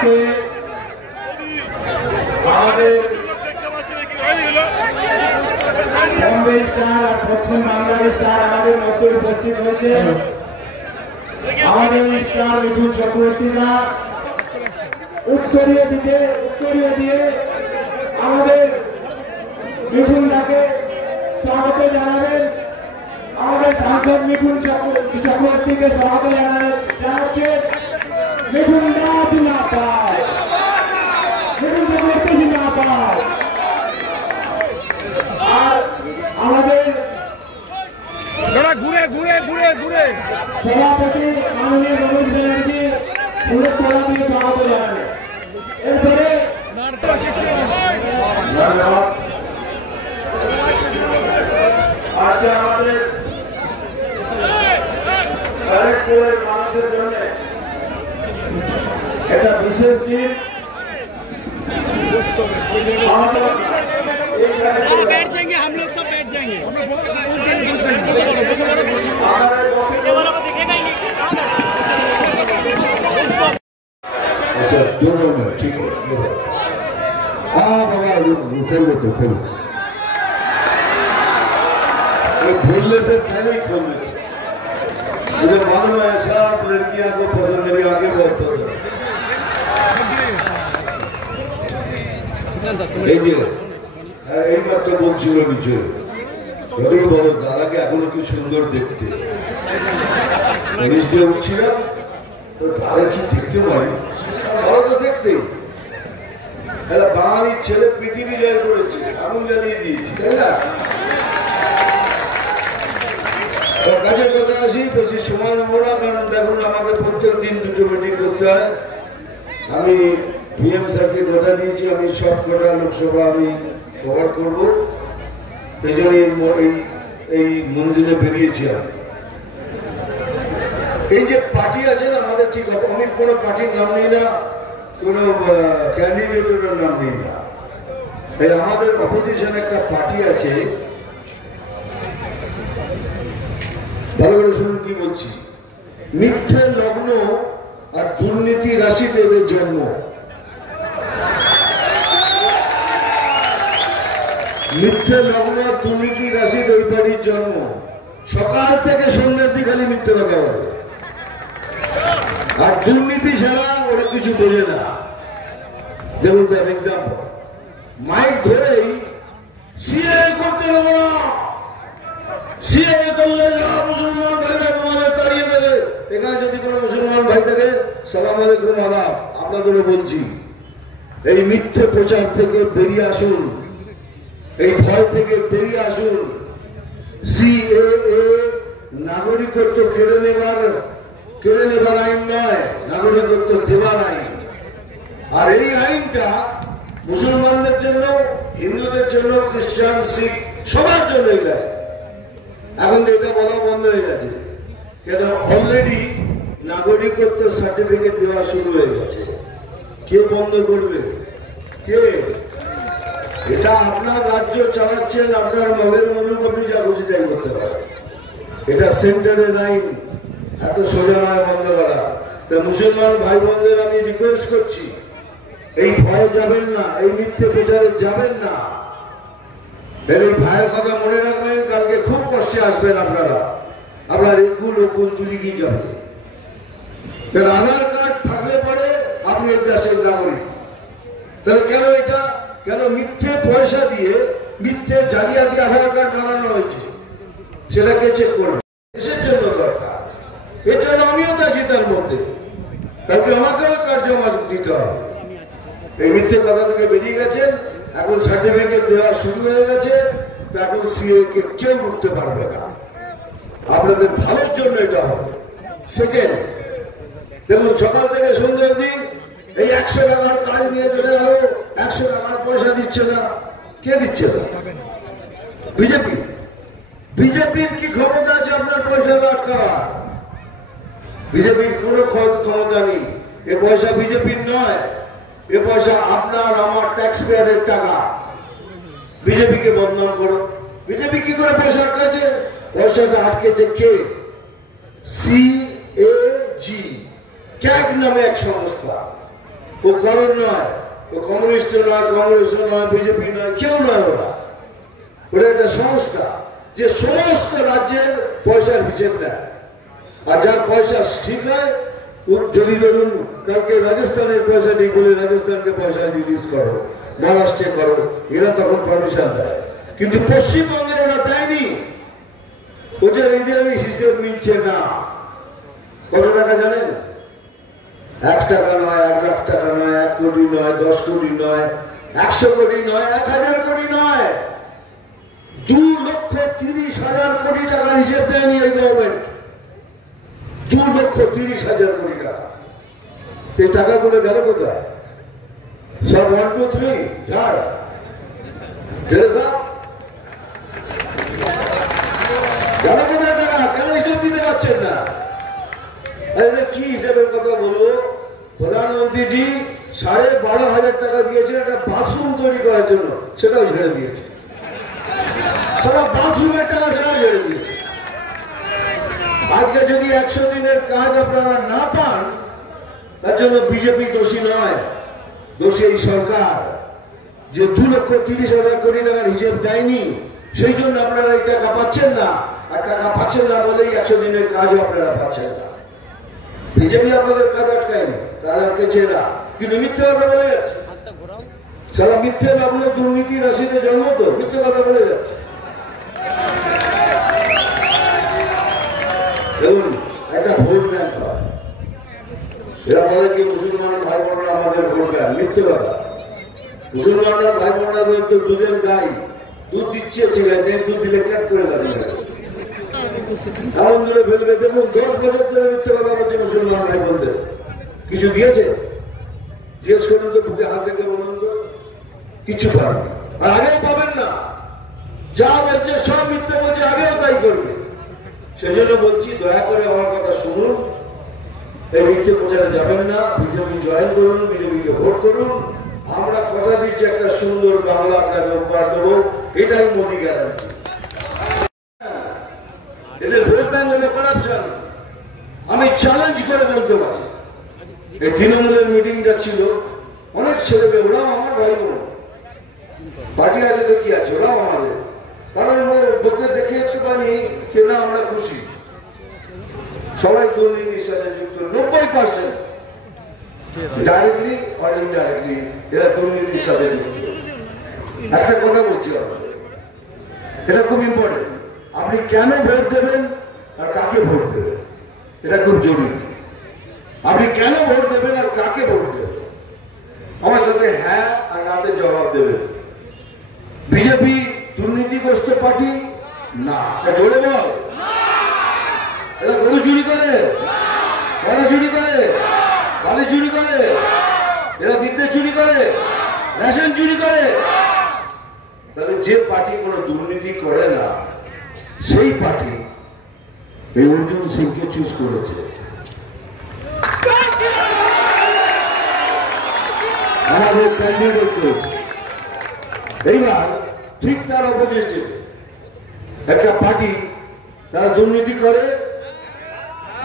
আজকে আমাদের বম্বে স্টার আর পশ্চিম বাংলার স্টার আমাদের মধ্যে উপস্থিত হয়েছে। আমাদের স্টার মিঠুন চক্রবর্তীরা উত্তরীয় দিয়ে আমাদের মিঠুনদাকে স্বাগত জানাবেন। আমাদের সাংসদ মিঠুন চক্রবর্তীকে স্বাগত জানাচ্ছে। মিঠুনদা জিন্দাবাদ, মিঠুন চক্রবর্তী জিন্দাবাদ। আর আমাদের ঘুরে সভাপতি মাননীয় রমেশ ব্যানার্জি ফুলের তোলা দিয়ে স্বাগত জানাবেন। এরপরে আজকে আমাদের মানুষের জন্য একটা বিশেষ দিন। बैठ जाएंगे, हम लोग सब बैठ जाएंगे। अच्छा दोनों में ठीक है। हाँ बाबा खोलो तो खोलो, खोलने से पहले ही खोल लेते। मुझे मालूम है सब लड़कियां को पसंद, मेरी आगे बहुत पसंद। এইবার তো বলছিল নিচে যদিও বলো দাদাকে এখনো কি সুন্দর দেখতে। নিচে উঠছিলাম তো দাদা কি দেখতে পারি, ভালো তো দেখতে। একটা বাঙালির ছেলে পৃথিবী জয় করেছে, আগুন জ্বালিয়ে দিয়েছি, তাই না? কাজের কথা আসি, বেশি সময় নেবো না, কারণ দেখুন আমাকে প্রত্যেক দিন দুটো মিটিং করতে হয়। আমি পিএম স্যারকে কথা দিয়েছি আমি সব কটা লোকসভা আমি কভার করবো, এই জন্য এই মঞ্জিলে বেরিয়েছি। আমি এই যে পার্টি আছে না আমাদের, ঠিক আছে, আমি কোনো পার্টির নাম নিই না, কোনো ক্যান্ডিডেটের নাম নিই না। এই আমাদের অপোজিশন একটা পার্টি আছে, ভালো করে শুনুন কি বলছি। মিথ্যে লগ্ন আর দুর্নীতি রাশিতে এদের জন্ম। মিথ্যে লগ্ন আর দুর্নীতি রাশিতে ওই বাড়ির জন্ম। সকাল থেকে সন্ধ্যার দিকে খালি মিথ্যে কথা বলে, আর দুর্নীতি ছাড়া ওরা কিছু বোঝে না। যেমন তার এক্সাম্পল, মাইক ধরেই সিএ করতে দেবো না, সিএ করলে মুসলমান ভাইরা তোমাদের তাড়িয়ে দেবে। এখানে যদি কোনো মুসলমান ভাই থাকে সালাম আলাইকুম আদাব, আপনাদেরও বলছি এই মিথ্যে প্রচার থেকে বেরিয়ে আসুন, এই ভয় থেকে বেরিয়ে আসুন। সিএএ নাগরিকত্ব কেড়ে নেবার আইন নয়, নাগরিকত্ব দেবার আইন। আর এই আইনটা মুসলমানদের জন্য, হিন্দুদের জন্য, খ্রিস্টান, শিখ সবার জন্য এই আইন। এখন তো এটা বলা বন্ধ হয়ে গেছে, কেন অলরেডি নাগরিকত্ব সার্টিফিকেট দেওয়া শুরু হয়ে গেছে। কে বন্ধ করবে? কে? এটা আপনার রাজ্য চালাচ্ছেন, আপনার মগের মুলুক, আপনি যা খুশি তাই করতে পারেন। এটা সেন্টারের আইন, এত সোজা নয় বন্ধ করা। তা মুসলমান ভাই বোনদের আমি রিকোয়েস্ট করছি, এই ভয়ে যাবেন না, এই মিথ্যে প্রচারে যাবেন না। এই ভাইয়ের কথা মনে রাখবেন, কালকে খুব কষ্টে আসবেন আপনারা। আপনার একুল ওকুল দুদিকেই যাবে। আধার কার্ড থাকলে পরে আপনি এই দেশের নাগরিক। তাহলে কেন এটা, কেন মিথ্যে পয়সা দিয়ে মিথ্যে জালিয়াতি আধার কার্ড বানানো হয়েছে? সেটাকে চেক করবে, দেশের জন্য দরকার। এর জন্য আমিও তো আছি তার মধ্যে, কালকে আমাকেও কার্ড জমা দিতে হবে। এই মিথ্যে কথা থেকে বেরিয়ে গেছেন, এখন সার্টিফিকেট দেওয়া শুরু হয়ে গেছে, এখন সিএ কে কেউ রুখতে পারবে না। আপনাদের ভালোর জন্য এটা হবে। সেকেন্ড, দেখুন সকাল থেকে সন্ধ্যা অবধি এই 100 টাকার কাজ নিয়ে চলে গেল, 100 টাকার পয়সা দিচ্ছে না। কে দিচ্ছে না? বিজেপি। বিজেপির কি ক্ষমতা আছে আপনার পয়সা আটকাওয়া? বিজেপির কোনো ক্ষমতা নেই। এ পয়সা বিজেপির নয়, এ পয়সা আপনার আমার ট্যাক্স পেয়ারের টাকা। বিজেপিকে বদনাম করো। বিজেপি কি করে পয়সা আটকাছে? পয়সাটা আটকেছে কে? সিএজি, ক্যাগ নামে এক সংস্থা। ও কারণ নয়, ও কমিউনিস্ট নয়, কংগ্রেস নয়, বিজেপি নয়, কেউ নয়। ওরা একটা সংস্থা যে সমস্ত রাজ্যের পয়সার হিসেব নেয়। আর যার পয়সা ঠিক হয়, যদি ধরুন কালকে রাজস্থানের পয়সা নেই বলে রাজস্থানকে পয়সা রিলিজ করো, মহারাষ্ট্রে করো, এরা তখন পারমিশন দেয়। কিন্তু পশ্চিমবঙ্গে ওরা দেয়নি। ওদের এদের হিসেব মিলছে না। কত টাকা জানেন? 1 টাকা নয়, 1 লাখ টাকা নয়, 1 কোটি নয়, 10 কোটি নয়, 100 কোটি নয়, 1000 কোটি নয়, 2,30,000 কোটি টাকার হিসেব দেয়নি এই গভর্নমেন্ট। 2,30,000 কোটি টাকা। এই টাকাগুলো গেল কোথায়? সব 1, 2, 3 ঝাড় টেরেসা গেল কোথায় টাকা? কেন হিসেব দিতে পারছেন না? কি হিসেবের কথা বলবো? প্রধানমন্ত্রীজি 12,500 টাকা দিয়েছেন একটা বাথরুম তৈরি করার জন্য, সেটাও ছেড়ে দিয়েছে। সারা বাথরুমের টাকা সেটাও ছেড়ে দিয়েছে। আজকে যদি 100 দিনের কাজ আপনারা না পান, তার জন্য বিজেপি দোষী নয়, দোষী এই সরকার যে 2,30,000 কোটি টাকার হিসেব দেয়নি। সেই জন্য আপনারা এই টাকা পাচ্ছেন না। আর টাকা পাচ্ছেন না বলেই 100 দিনের কাজও আপনারা পাচ্ছেন না। বিজেপি আপনাদের কাজ আটকায়নি, কাজ আটকেছে না, কিন্তু মিথ্যে কথা বলে যাচ্ছে। সারা মিথ্যে ভাবলো দুর্নীতি রাশিতে জন্ম, তো মিথ্যে কথা বলে যাচ্ছে। দেখুন, একটা ভোট ব্যাংক হয়, এরা বলে কি মুসলমান ভাই বোনরা আমাদের ভোট ব্যাংক। মিথ্যে কথা। মুসলমানরা ভাই বোনরা তো দুধের গাই, দুধ দিচ্ছে ছিলেন, দুধ দিলে ক্যাচ করে লাগবে, সাউন্ড ধরে ফেলবে। দেখুন 10 বছর ধরে মিথ্যে কথা বলছে মুসলমান ভাই বোনদের। কিছু দিয়েছে? জিজ্ঞেস করুন তো, বুকে হাত রেখে বলুন তো, কিছু পাবেন। আর আগেও পাবেন না। যা বলছে সব মিথ্যে বলছে, আগেও তাই করবে। সেজন্য বলছি, দয়া করে আমার কথা শুনুন। এই মিথ্যে প্রচারে যাবেন না। বিজেপি জয়েন করুন, বিজেপিকে ভোট করুন। আমরা কথা দিচ্ছি একটা সুন্দর বাংলা আপনাকে উপহার দেবো, এটাই মোদী গ্যারান্টি। এদের ভোট ব্যাংক হলে করাপশন। আমি চ্যালেঞ্জ করে বলতে পারি, এই তৃণমূলের মিটিং যাচ্ছিল, অনেক ছেলে মেয়ে, ওরাও আমার ভাই বোন, পার্টি আছে তো কি আছে, ওরাও আমাদের। কারণ লোকে দেখে যেতে পারি যে না আমরা খুশি। সবাই দুর্নীতির সাথে যুক্ত, 90% ডাইরেক্টলি আর ইনডাইরেক্টলি এরা দুর্নীতির সাথে যুক্ত। একটা কথা বলছি আপনাদের, এটা খুব ইম্পর্টেন্ট। আপনি কেন ভোট দেবেন আর কাকে ভোট দেবেন, এটা খুব জরুরি। আপনি কেন ভোট দেবেন আর কাকে ভোট দেবেন, আমার সাথে হ্যাঁ আর নাতে জবাব দেবেন। বিজেপি দুর্নীতিগ্রস্ত পার্টি না, জোরে বল। এরা গরু চুরি করে, গলা চুরি করে, বালি চুরি করে, এরা বিদ্যে চুরি করে, রেশন চুরি করে। তাহলে যে পার্টি কোনো দুর্নীতি করে না, সেই পার্টি এই অর্জুন সিংকে চুজ করেছে। আমাদের ক্যান্ডিডেট করেছে। এইবার ঠিক তার অপোজিটে একটা পার্টি, তারা দুর্নীতি করে,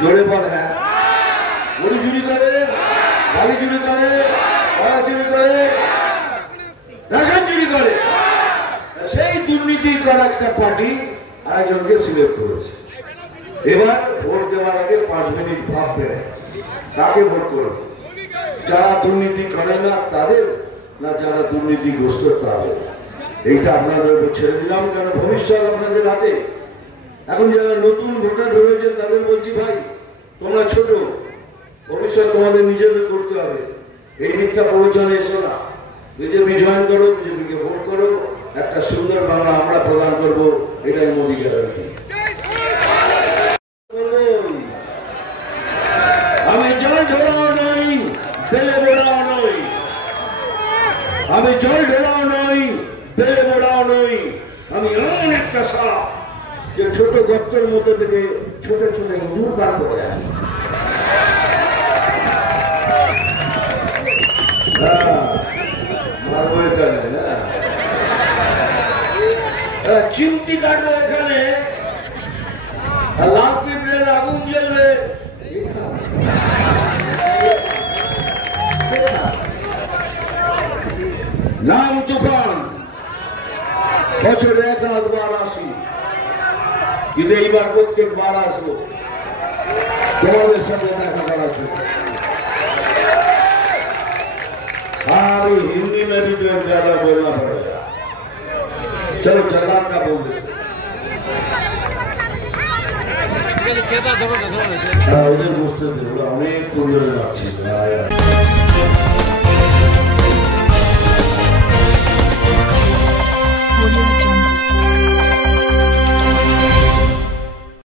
জোরে বল হ্যাঁ, গরু চুরি করে, বালি চুরি করে, কলা চুরি করে, রেশন চুরি করে। সেই দুর্নীতি করা একটা পার্টি আরেকজনকে সিলেক্ট করেছে। এবার ভোট দেওয়ার আগে 5 মিনিট ভাববেন কাকে ভোট করবে। যারা দুর্নীতি করে না তাদের, না যারা দুর্নীতিগ্রস্ত তাদের। এইটা আপনাদের ছেড়ে দিলাম, কারণ ভবিষ্যৎ আপনাদের হাতে। এখন যারা নতুন ভোটার হয়েছেন তাদের বলছি, ভাই তোমরা ছোট, ভবিষ্যৎ তোমাদের নিজেদের করতে হবে। এই মিথ্যা প্রবচনে এসো না। বিজেপি জয়েন করো, বিজেপিকে ভোট করো, একটা সুন্দর বাংলা আমরা প্রদান করবো, এটাই মোদী গ্যারান্টি। আমি জল ঢোড়াও নই, বেলে বোড়াও নই। আমি জল ঢোড়াও নই, বেলে বোড়াও নই। আমি এমন একটা সাপ যে ছোট গর্তের মধ্যে থেকে ছোট ছোট ইঁদুর বার করে আনি। মারবো এখানে না, চিমটি কাটবো এখানে, লাল পিঁপড়ের আগুন জ্বলবে। কিন্তু এইবার প্রত্যেকবার আসবো তোমাদের সাথে দেখা করার জন্য। আর हिंदी में भी जो ज्यादा बोलना पड़ेगा। चलो जल्लाद का बोल दे। उधर बुझते थे, अनेक